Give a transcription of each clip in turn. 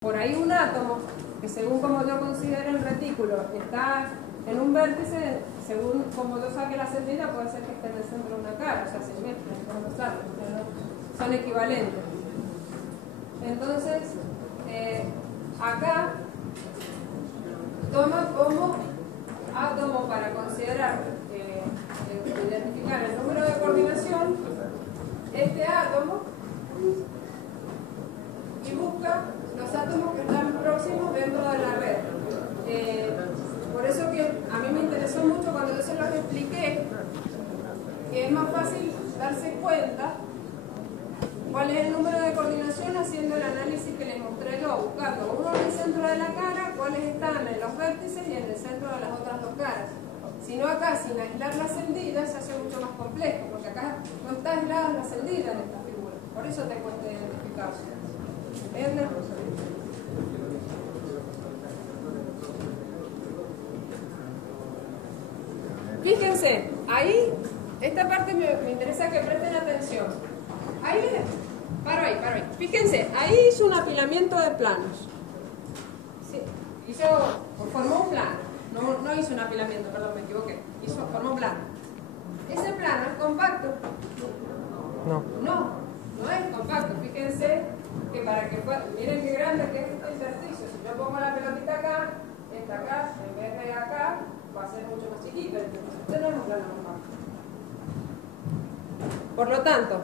por ahí un átomo que según como yo considero el retículo está en un vértice, según como yo saque la salida puede ser que esté en el centro de una cara, o sea, se mezclan con los átomos, ¿no? Son equivalentes. Entonces, acá toma como átomo para considerar, identificar el número de coordinación, este átomo, y busca los átomos que están próximos dentro de la red. Por eso que a mí me interesó mucho cuando yo se los expliqué, que es más fácil darse cuenta cuál es el número de coordinación haciendo el análisis que les mostré yo, buscando uno en el centro de la cara, cuáles están en los vértices y en el centro de las otras dos caras. Si no, acá sin aislar las hendidas se hace mucho más complejo, porque acá no está aislada la hendida en esta figura. Por eso te cuesta identificar. ¿Entiendes? Fíjense, ahí, esta parte me interesa que presten atención. Ahí, paro ahí. Fíjense, ahí hizo un apilamiento de planos. Sí, formó un plano. No hizo un apilamiento, perdón, me equivoqué. Formó un plano. ¿Ese plano es compacto? No es compacto. Fíjense que para que pueda, miren qué grande que es este intersticio. Si yo pongo la pelotita acá, esta acá, en vez de acá, va a ser mucho más chiquito. Entonces, este no es un plano compacto. Por lo tanto,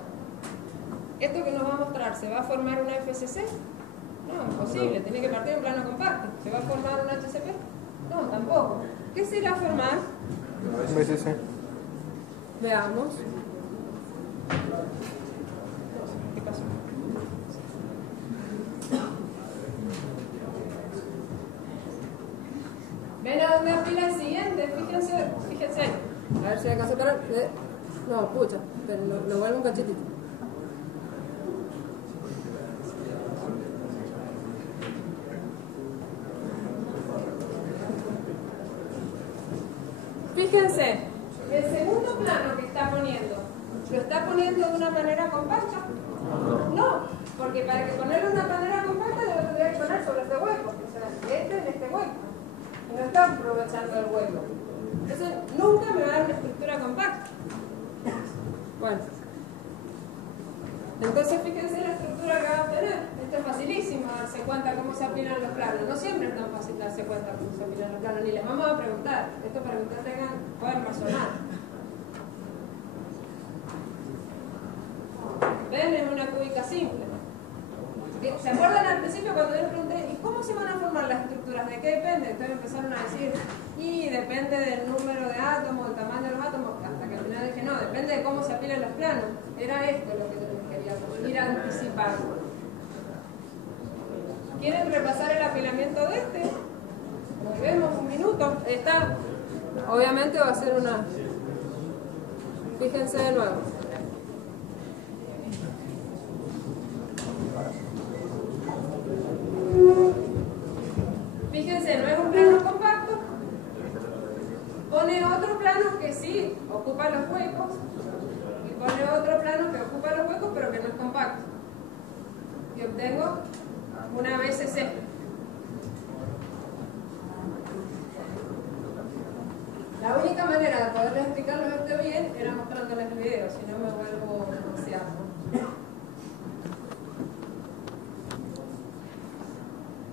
¿esto que nos va a mostrar se va a formar una FCC? No, imposible, tiene que partir un plano compacto. ¿Se va a formar un HCP? No, tampoco. ¿Qué se irá a formar? Un BCC. Veamos. ¿Qué pasó? ¿Ven a dónde apila el siguiente? Fíjense. A ver si alcanzo a parar. No, pucha, pero lo vuelvo un cachetito. Fíjense, el segundo plano que está poniendo, ¿lo está poniendo de una manera compacta? No, porque para que ponerlo de una manera compacta yo lo tendría que poner sobre este hueco, o sea, este en este hueco. Y no está aprovechando el hueco. Entonces, nunca me va a dar una estructura compacta. Bueno. Entonces, fíjense la estructura que va a obtener. Esto es facilísimo, darse cuenta cómo se apilan los planos. No siempre es tan fácil darse cuenta cómo se apilan los planos, ni les vamos a preguntar. Esto para que ustedes puedan razonar. ¿Ven? Es una cúbica simple. ¿Se acuerdan al principio cuando yo les pregunté, ¿y cómo se van a formar las estructuras? ¿De qué depende? Entonces empezaron a decir, y depende del número de átomos, del tamaño de los átomos, hasta que al final dije, no, depende de cómo se apilan los planos. Era esto lo que yo les quería ir anticipando. ¿Quieren repasar el apilamiento de este? Vemos un minuto. Está, obviamente va a ser una... Fíjense de nuevo. Fíjense, no es un plano compacto. Pone otro plano que sí ocupa los huecos. Y pone otro plano que ocupa los huecos, pero que no es compacto. Y obtengo una BCC. La única manera de poderles explicarlo esto bien era mostrándoles el video, si no me vuelvo demasiado.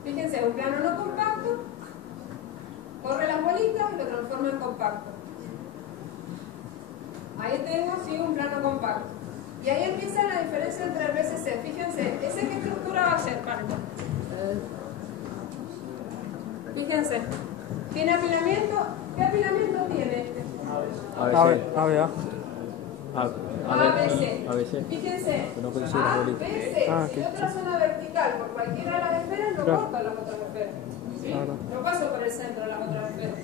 Fíjense, un plano no compacto, corre las bolitas y lo transforma en compacto. Ahí tengo, sí, un plano compacto. Y ahí empieza la diferencia entre el BCC. Fíjense, ¿ese qué estructura va a ser? Fíjense, ¿tiene apilamiento? ¿Qué apilamiento tiene este? ABC. Fíjense, ABC, si yo trazo una vertical por cualquiera de las esferas, no corto las otras esferas. ¿Sí? No paso por el centro de las otras esferas.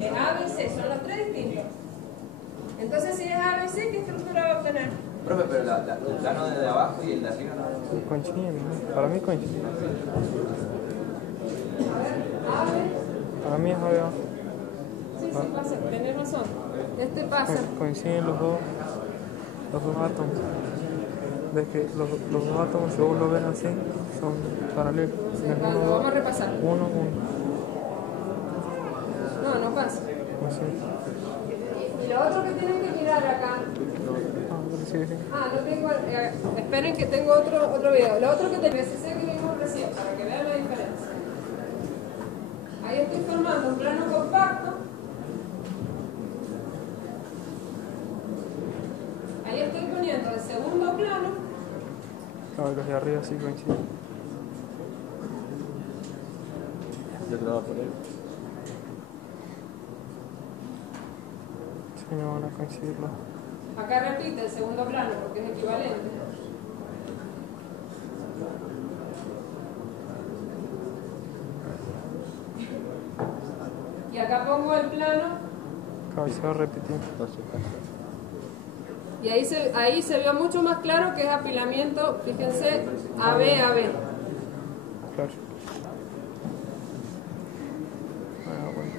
Es ABC, son los tres distintos. Entonces, si es ABC, ¿qué estructura va a obtener? Profe, pero el plano de abajo y el de arriba no. Coinciden, ¿no? Para mí coinciden. A ver, AB. Para mí es ABA. Sí, pasa, tenés razón. Este pasa. Coinciden los dos átomos. de que los dos átomos, si vos lo ven así, son paralelos. Lo vamos a repasar. Uno. No pasa. Así. Y lo otro que tienen que mirar acá. Sí. No tengo. Esperen que tengo otro video. Lo otro que tengo es ese que vimos recién, para que vean la diferencia. Ahí estoy formando un plano compacto. Ahí estoy poniendo el segundo plano. Claro, los de arriba sí coinciden. Yo te lo voy a poner. Sí, no van a coincidir los. Acá repite el segundo plano porque es equivalente. Y acá pongo el plano. Claro, se va repitiendo. Y ahí se vio mucho más claro que es apilamiento, fíjense, AB. Claro. Bueno.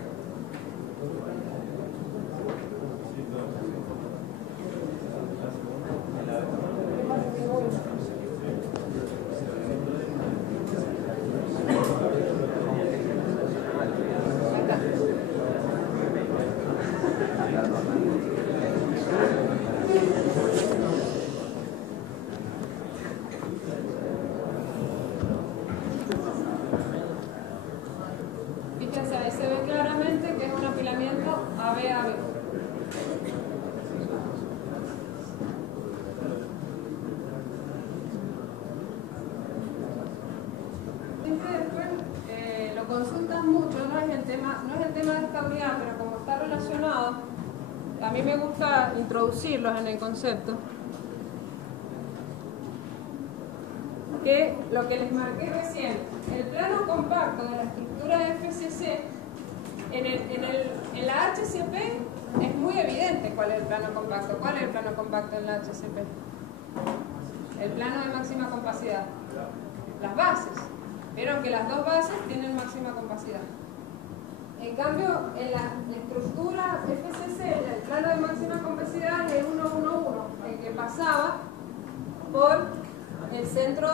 Fíjense, ahí se ve claramente que es un apilamiento AB. Después lo consultan mucho, no es el tema de estabilidad, pero como está relacionado, a mí me gusta introducirlos en el concepto. Que lo que les marqué recién, el plano compacto de la estructura de FCC, en la HCP es muy evidente cuál es el plano compacto. ¿Cuál es el plano compacto en la HCP? El plano de máxima compacidad. Las bases. Vieron que las dos bases tienen máxima compacidad. En cambio, en la estructura FCC, el plano de máxima compacidad es el 111, el que pasaba por el centro,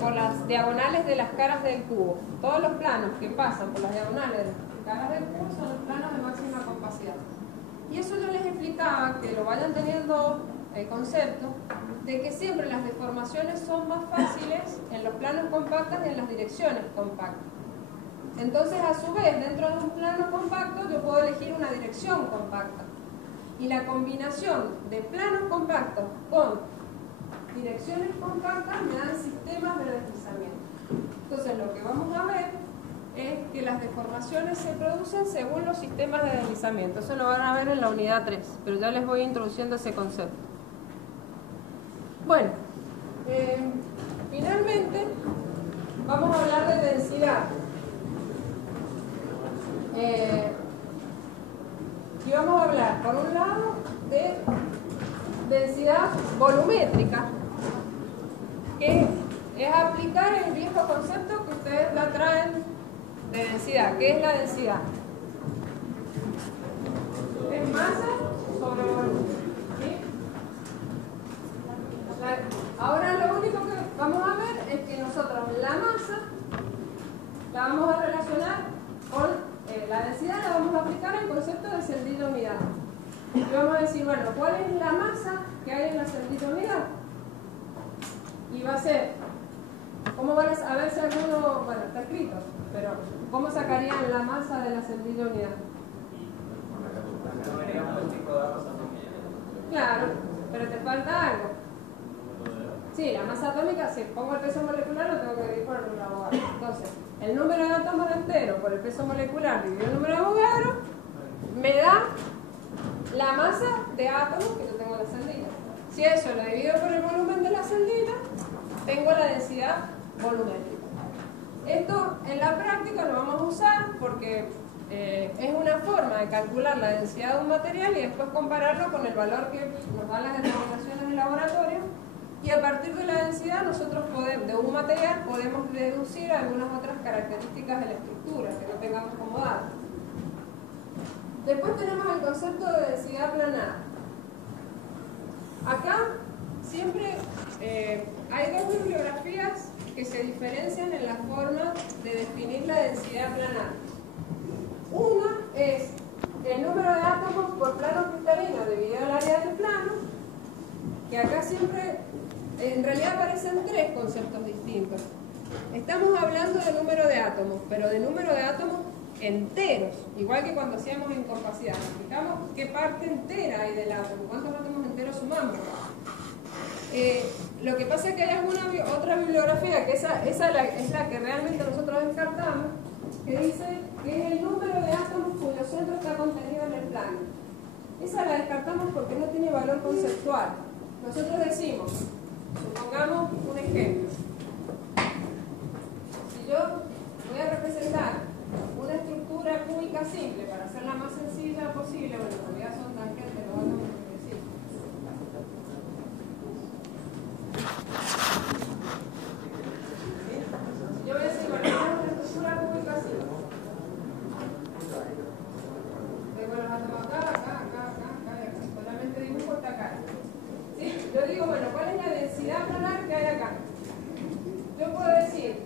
por las diagonales de las caras del cubo. Todos los planos que pasan por las diagonales de las caras del cubo son los planos de máxima compacidad. Y eso yo les explicaba, que lo vayan teniendo el concepto, de que siempre las deformaciones son más fáciles en los planos compactos y en las direcciones compactas. Entonces, a su vez, dentro de un plano compacto, yo puedo elegir una dirección compacta. Y la combinación de planos compactos con direcciones compactas me dan sistemas de deslizamiento. Entonces, lo que vamos a ver es que las deformaciones se producen según los sistemas de deslizamiento. Eso lo van a ver en la unidad 3, pero ya les voy introduciendo ese concepto. Bueno, finalmente vamos a hablar de densidad. Y vamos a hablar, por un lado, de densidad volumétrica, que es aplicar el viejo concepto que ustedes la traen de densidad. ¿Qué es la densidad? Es masa sobre volumen. ¿Sí? Ahora lo único que vamos a ver es que nosotros la masa la vamos a relacionar con la densidad, la vamos a aplicar al concepto de sentido-unidad. Y vamos a decir, bueno, ¿cuál es la masa que hay en la sentido-unidad? Y va a ser, ¿cómo van a ver si alguno, bueno, está escrito, pero ¿cómo sacarían la masa de la sentido-unidad? Claro, pero te falta algo. Sí, la masa atómica, si pongo el peso molecular, lo tengo que dividir por el número de Avogadro. Entonces, el número de átomos entero por el peso molecular dividido el número de Avogadro me da la masa de átomos que yo tengo en la celda. Si eso lo divido por el volumen de la celda, tengo la densidad volumétrica. Esto en la práctica lo vamos a usar porque es una forma de calcular la densidad de un material y después compararlo con el valor que nos dan las determinaciones del laboratorio. Y a partir de la densidad nosotros de un material podemos deducir algunas otras características de la estructura que no tengamos como datos. Después tenemos el concepto de densidad planada. Acá siempre hay dos bibliografías que se diferencian en la forma de definir la densidad planar. Una es el número de átomos por plano cristalino dividido el área del plano, que acá siempre, en realidad aparecen tres conceptos distintos. Estamos hablando de número de átomos, pero de número de átomos enteros, igual que cuando hacíamos en compacidad. Fijamos qué parte entera hay del átomo, cuántos átomos enteros sumamos. Lo que pasa es que hay alguna otra bibliografía, que esa es la que realmente nosotros descartamos, que dice que es el número de átomos cuyo centro está contenido en el plano. Esa la descartamos porque no tiene valor conceptual. Nosotros decimos, supongamos un ejemplo. Si yo voy a representar una estructura cúbica simple para hacerla más sencilla posible, bueno, en realidad son tangentes los átomos que decimos. Yo voy a decir, bueno, una estructura cúbica simple. Tengo los átomos acá, y acá. Solamente dibujo esta cara. ¿Sí? Yo digo, bueno, ¿cuál es la densidad planar que hay acá? Yo puedo decir,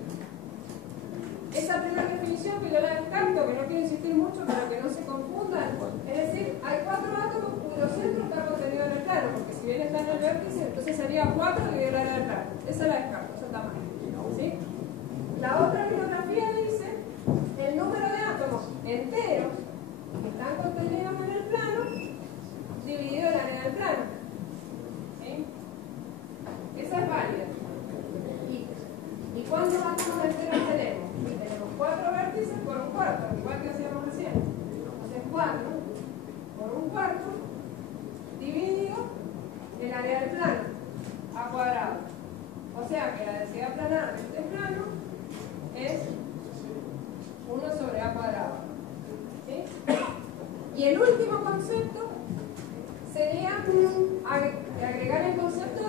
esa primera definición que yo la descarto, que no quiero insistir mucho, pero que no se confundan, es decir, hay 4 átomos cuyo centro está contenido en el plano, porque si bien está en el vértice, entonces sería 4 dividido el área del plano. Esa la descarto, esa está mal. ¿Sí? La otra bibliografía dice el número de átomos enteros que están contenidos en el plano dividido el área del plano. ¿Sí? Esa es válida. ¿Y cuántos átomos enteros tenemos? Tenemos 4 vértices por un cuarto, igual que hacíamos recién. Entonces 4 por un cuarto dividido el área del plano a cuadrado. O sea que la densidad planar de este plano es 1 sobre a cuadrado. ¿Sí? Y el último concepto sería agregar el concepto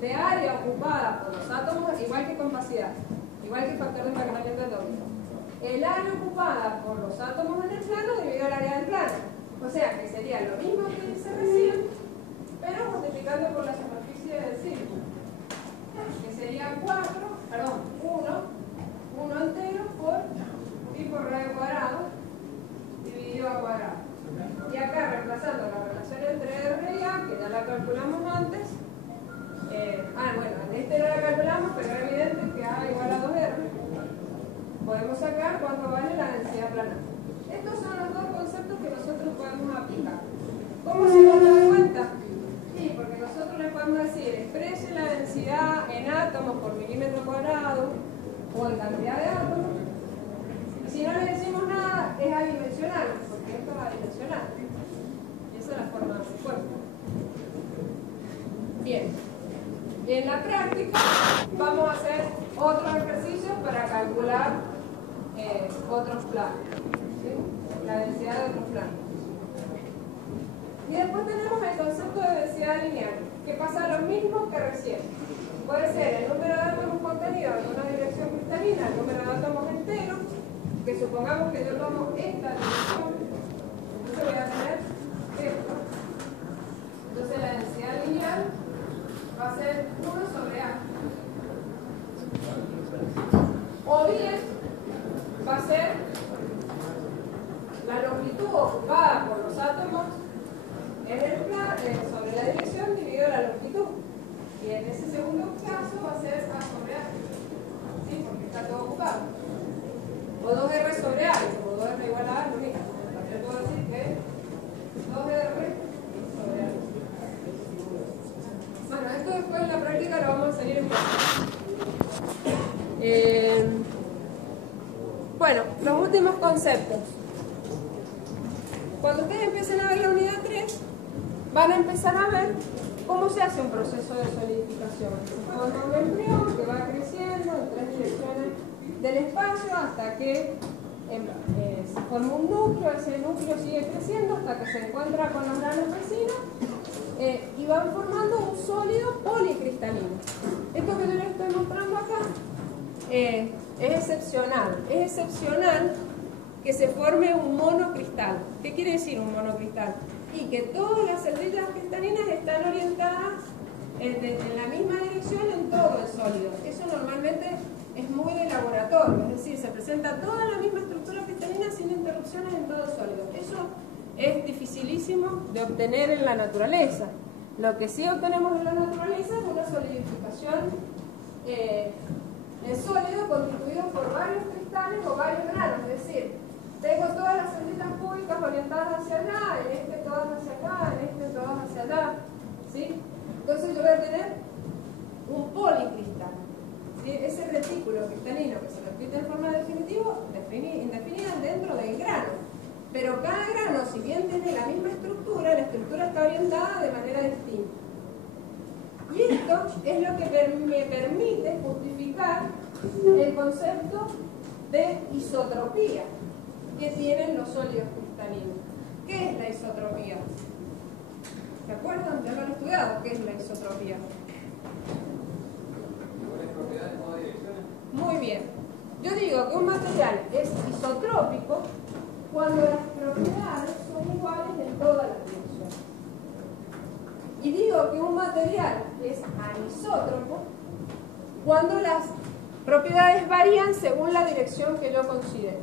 de área ocupada por los átomos, igual que compacidad, igual que factor de emparejamiento atómico. El área ocupada por los átomos en el plano dividido el área del plano. O sea que sería lo mismo que hice recién, pero multiplicando por la superficie del círculo, que sería 1 entero por pi por radio cuadrado dividido a cuadrado. Y acá reemplazando la relación entre R y A, que ya la calculamos antes, bueno, en este no la calculamos, pero es evidente que A igual a 2R, podemos sacar cuánto vale la densidad planar. Estos son los dos conceptos que nosotros podemos aplicar. ¿Cómo se van a dar cuenta? Sí, porque nosotros les podemos decir, exprese la densidad en átomos por milímetro cuadrado o en cantidad de átomos. Y si no le decimos nada, es adimensional, porque esto es adimensional. Y esa es la forma de hacer cuenta. Bien. Y en la práctica vamos a hacer otros ejercicios para calcular otros planos. ¿Sí? La densidad de otros planos. Y después tenemos el concepto de densidad lineal, que pasa lo mismo que recién. Puede ser el número de átomos contenidos en una dirección cristalina, el número de átomos enteros, que supongamos que yo tomo esta dirección, entonces voy a tener esto. Entonces la densidad lineal va a ser 1 sobre A. O bien va a ser la longitud ocupada por los átomos en el plano sobre la dirección dividido la longitud. Y en ese segundo caso va a ser A sobre A. ¿Sí? Porque está todo ocupado. O 2R sobre A, y como 2R igual a A, lo mismo. También puedo decir que 2R sobre A. Bueno, esto después en la práctica lo vamos a seguir en bueno, los últimos conceptos. Cuando ustedes empiecen a ver la unidad 3, van a empezar a ver cómo se hace un proceso de solidificación. Se forma un embrión que va creciendo en 3 direcciones del espacio hasta que se forma un núcleo, ese núcleo sigue creciendo hasta que se encuentra con los granos vecinos y van formando un sólido policristalino. Esto que yo les estoy mostrando acá es excepcional. Es excepcional que se forme un monocristal. ¿Qué quiere decir un monocristal? Y que todas las celdillas cristalinas están orientadas en la misma dirección en todo el sólido. Eso normalmente es muy de laboratorio, es decir, se presenta toda la misma estructura cristalina sin interrupciones en todo el sólido. Eso es dificilísimo de obtener en la naturaleza. Lo que sí obtenemos en la naturaleza es una solidificación en sólido constituido por varios cristales o varios granos, es decir, tengo todas las celditas cúbicas orientadas hacia allá, en este todas hacia acá, en este todas hacia allá, ¿sí? Entonces yo voy a tener un policristal, ¿sí? Ese retículo cristalino que se repite en forma indefinida dentro del grano. Pero cada grano, si bien tiene la misma estructura, la estructura está orientada de manera distinta. Y esto es lo que me permite justificar el concepto de isotropía que tienen los sólidos cristalinos. ¿Qué es la isotropía? ¿Se acuerdan? Ya lo han estudiado. ¿Qué es la isotropía? Muy bien. Yo digo que un material es isotrópico cuando las propiedades son iguales en todas las direcciones. Y digo que un material es anisótropo cuando las propiedades varían según la dirección que yo considero.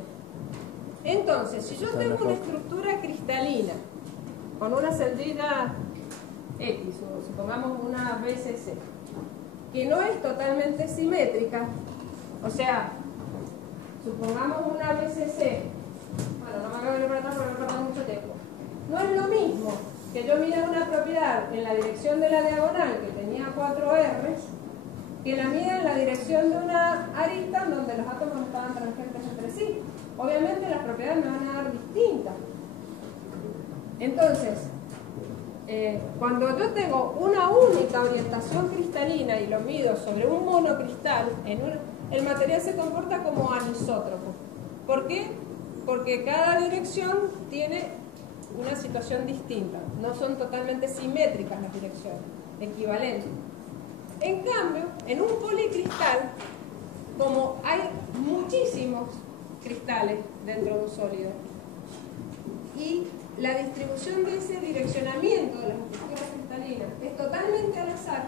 Entonces, si yo tengo una estructura cristalina con una celdita X, o supongamos una BCC, que no es totalmente simétrica, o sea, supongamos una BCC, bueno, no me acabo de preparar porque no perdí mucho tiempo, no es lo mismo que yo mida una propiedad en la dirección de la diagonal que tenía 4 R's, que la mida en la dirección de una arista donde los átomos estaban tangentes entre sí. Obviamente las propiedades me van a dar distintas. Entonces, cuando yo tengo una única orientación cristalina y lo mido sobre un monocristal, el material se comporta como anisótropo. ¿Por qué? Porque cada dirección tiene una situación distinta. No son totalmente simétricas las direcciones, equivalentes. En cambio, en un policristal, como hay muchísimos cristales dentro de un sólido y la distribución de ese direccionamiento de las estructuras cristalinas es totalmente al azar,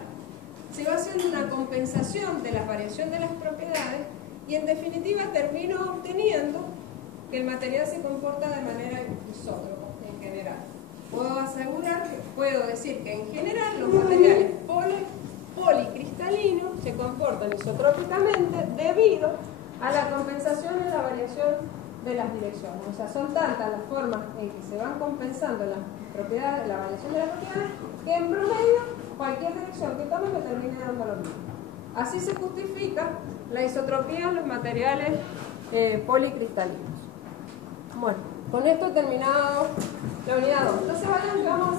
se va a hacer una compensación de la variación de las propiedades y en definitiva termino obteniendo que el material se comporta de manera isótropa en general. Puedo decir que en general los materiales policristalinos se comportan isotrópicamente debido a la compensación y la variación de las direcciones. O sea, son tantas las formas en que se van compensando las propiedades, la variación de las propiedades, que en promedio cualquier dirección que tome me termine dando lo mismo. Así se justifica la isotropía en los materiales policristalinos. Bueno, con esto he terminado la unidad 2. No se vayan, que vamos a